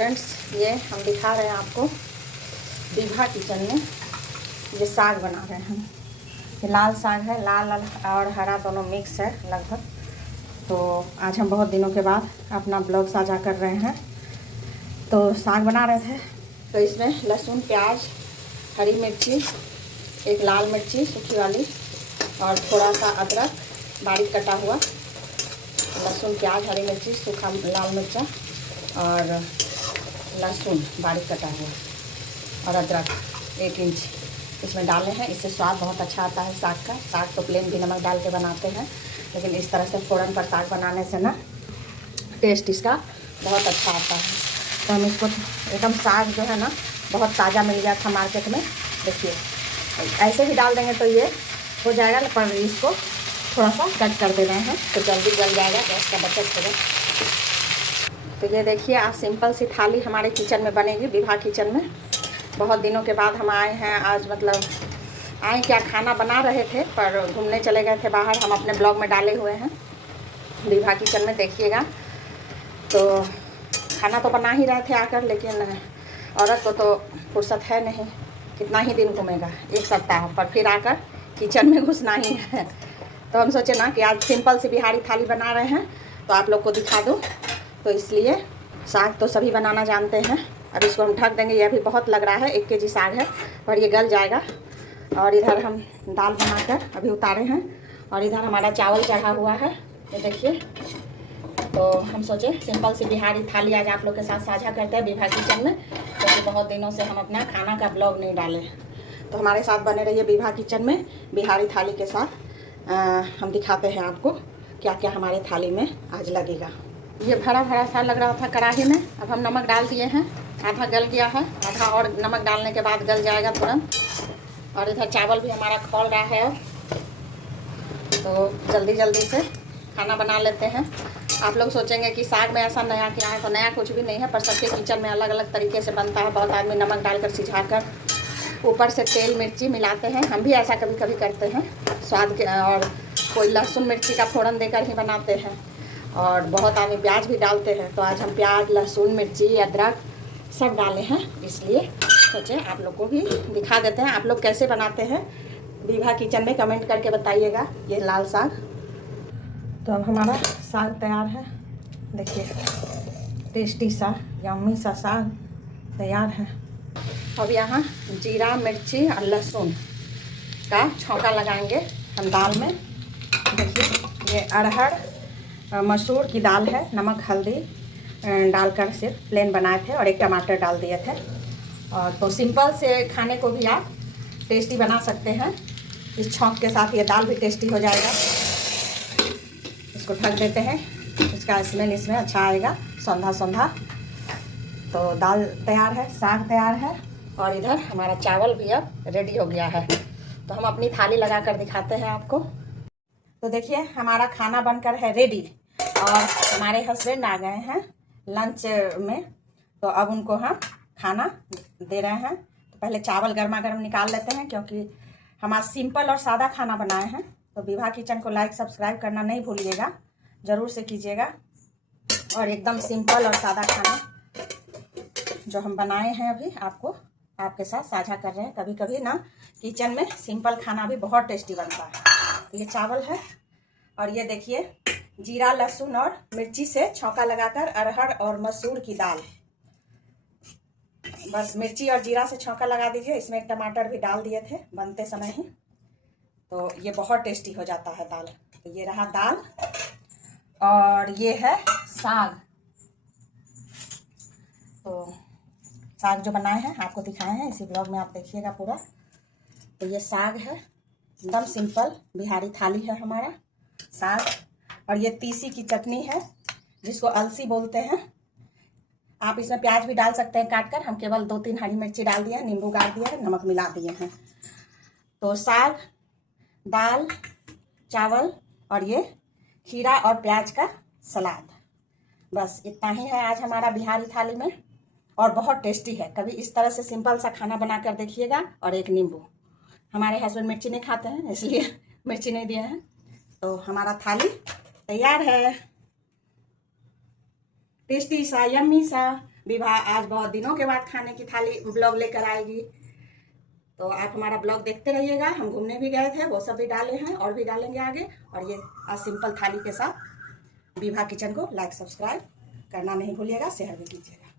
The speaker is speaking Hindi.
फ्रेंड्स, ये हम दिखा रहे हैं आपको विभा किचन में ये साग बना रहे हैं। ये लाल साग है, लाल और हरा दोनों मिक्स है लगभग। तो आज हम बहुत दिनों के बाद अपना ब्लॉग साझा कर रहे हैं। तो साग बना रहे थे, तो इसमें लहसुन, प्याज, हरी मिर्ची, एक लाल मिर्ची सूखी वाली और थोड़ा सा अदरक बारीक कटा हुआ, लहसुन, प्याज, हरी मिर्ची, सूखा लाल मिर्चा और लहसुन बारीक कटा हुआ और अदरक 1 इंच इसमें डाले हैं। इससे स्वाद बहुत अच्छा आता है साग का। साग तो प्लेन भी नमक डाल के बनाते हैं, लेकिन इस तरह से फ़ौरन पर साग बनाने से ना टेस्ट इसका बहुत अच्छा आता है। तो हम इसको एकदम साग जो है ना बहुत ताज़ा मिल गया था मार्केट में। देखिए ऐसे ही डाल देंगे तो ये हो जाएगा, पर इसको थोड़ा सा कट कर दे रहे हैं तो जल्दी गल जाएगा, गैस का बचत होगा। तो ये देखिए आज सिंपल सी थाली हमारे किचन में बनेगी, विभा किचन में। बहुत दिनों के बाद हम आए हैं। आज मतलब आए क्या, खाना बना रहे थे पर घूमने चले गए थे बाहर। हम अपने ब्लॉग में डाले हुए हैं विभा किचन में, देखिएगा। तो खाना तो बना ही रहे थे आकर, लेकिन औरत को तो फुर्सत है नहीं, कितना ही दिन घूमेगा, 1 सप्ताह, पर फिर आकर किचन में घुसना ही है। तो हम सोचे ना कि आज सिंपल सी बिहारी थाली बना रहे हैं तो आप लोग को दिखा दूँ। तो इसलिए साग तो सभी बनाना जानते हैं। अब इसको हम ढक देंगे। ये अभी बहुत लग रहा है, 1 केजी साग है, पर ये गल जाएगा। और इधर हम दाल बनाकर अभी उतारे हैं और इधर हमारा चावल चढ़ा हुआ है, ये देखिए। तो हम सोचे सिंपल सी बिहारी थाली आज आप लोग के साथ साझा करते हैं विभा किचन में, क्योंकि बहुत दिनों से हम अपना खाना का ब्लॉग नहीं डाले। तो हमारे साथ बने रहिए विभा किचन में बिहारी थाली के साथ। हम दिखाते हैं आपको क्या क्या हमारे थाली में आज लगेगा। ये भरा भरा सा लग रहा था कढ़ाई में। अब हम नमक डाल दिए हैं, आधा गल गया है, आधा और नमक डालने के बाद गल जाएगा तुरंत। और इधर चावल भी हमारा खौल रहा है अब। तो जल्दी जल्दी से खाना बना लेते हैं। आप लोग सोचेंगे कि साग में ऐसा नया क्या है, तो नया कुछ भी नहीं है, पर सबके किचन में अलग अलग तरीके से बनता है। बहुत आदमी नमक डालकर सिझाकर ऊपर से तेल मिर्ची मिलाते हैं, हम भी ऐसा कभी कभी करते हैं स्वाद के। और कोई लहसुन मिर्ची का फ़ौरन देकर ही बनाते हैं, और बहुत आदमी प्याज भी डालते हैं। तो आज हम प्याज, लहसुन, मिर्ची, अदरक सब डाले हैं, इसलिए सोचे आप लोग को भी दिखा देते हैं। आप लोग कैसे बनाते हैं विभा किचन में कमेंट करके बताइएगा। ये लाल साग। तो अब हमारा साग तैयार है, देखिए टेस्टी सा यम्मी सा साग तैयार है। अब यहाँ जीरा, मिर्ची और लहसुन का छौंका लगाएंगे हम दाल में। देखिए ये अरहर मसूर की दाल है, नमक हल्दी डालकर सिर्फ प्लेन बनाए थे और 1 टमाटर डाल दिए थे। और तो सिंपल से खाने को भी आप टेस्टी बना सकते हैं इस छौंक के साथ। ये दाल भी टेस्टी हो जाएगा। इसको ढक देते हैं, इसका स्मेल इसमें अच्छा आएगा, सौंधा सौंधा। तो दाल तैयार है, साग तैयार है और इधर हमारा चावल भी अब रेडी हो गया है। तो हम अपनी थाली लगा कर दिखाते हैं आपको। तो देखिए हमारा खाना बनकर है रेडी और हमारे हस्बैंड आ गए हैं लंच में। तो अब उनको हम खाना दे रहे हैं। तो पहले चावल गर्मा गर्म निकाल लेते हैं, क्योंकि हम आज सिंपल और सादा खाना बनाए हैं। तो विभा किचन को लाइक सब्सक्राइब करना नहीं भूलिएगा, ज़रूर से कीजिएगा। और एकदम सिंपल और सादा खाना जो हम बनाए हैं अभी आपको आपके साथ साझा कर रहे हैं। कभी कभी ना किचन में सिंपल खाना भी बहुत टेस्टी बनता है। तो ये चावल है और ये देखिए जीरा, लहसुन और मिर्ची से छौंका लगाकर अरहर और मसूर की दाल। बस मिर्ची और जीरा से छौंका लगा दीजिए। इसमें 1 टमाटर भी डाल दिए थे बनते समय ही, तो ये बहुत टेस्टी हो जाता है दाल। तो ये रहा दाल और ये है साग। तो साग जो बनाए हैं आपको दिखाए हैं, इसी ब्लॉग में आप देखिएगा पूरा। तो ये साग है, एकदम सिंपल बिहारी थाली है हमारा साग। और ये तीसी की चटनी है, जिसको अलसी बोलते हैं। आप इसमें प्याज भी डाल सकते हैं काट कर। हम केवल 2-3 हरी मिर्ची डाल दिए हैं, नींबू गाड़ दिया है, नमक मिला दिए हैं। तो साग, दाल, चावल और ये खीरा और प्याज का सलाद, बस इतना ही है आज हमारा बिहारी थाली में। और बहुत टेस्टी है, कभी इस तरह से सिंपल सा खाना बना कर देखिएगा। और 1 नींबू। हमारे हस्बैंड मिर्ची नहीं खाते हैं, इसलिए मिर्ची नहीं दिए हैं। तो हमारा थाली तैयार है, टेस्टी सा, यम्मी सा। विभा आज बहुत दिनों के बाद खाने की थाली ब्लॉग लेकर आएगी, तो आप हमारा ब्लॉग देखते रहिएगा। हम घूमने भी गए थे, वो सब भी डाले हैं और भी डालेंगे आगे। और ये आज सिंपल थाली के साथ विभा किचन को लाइक सब्सक्राइब करना नहीं भूलिएगा, शेयर भी कीजिएगा।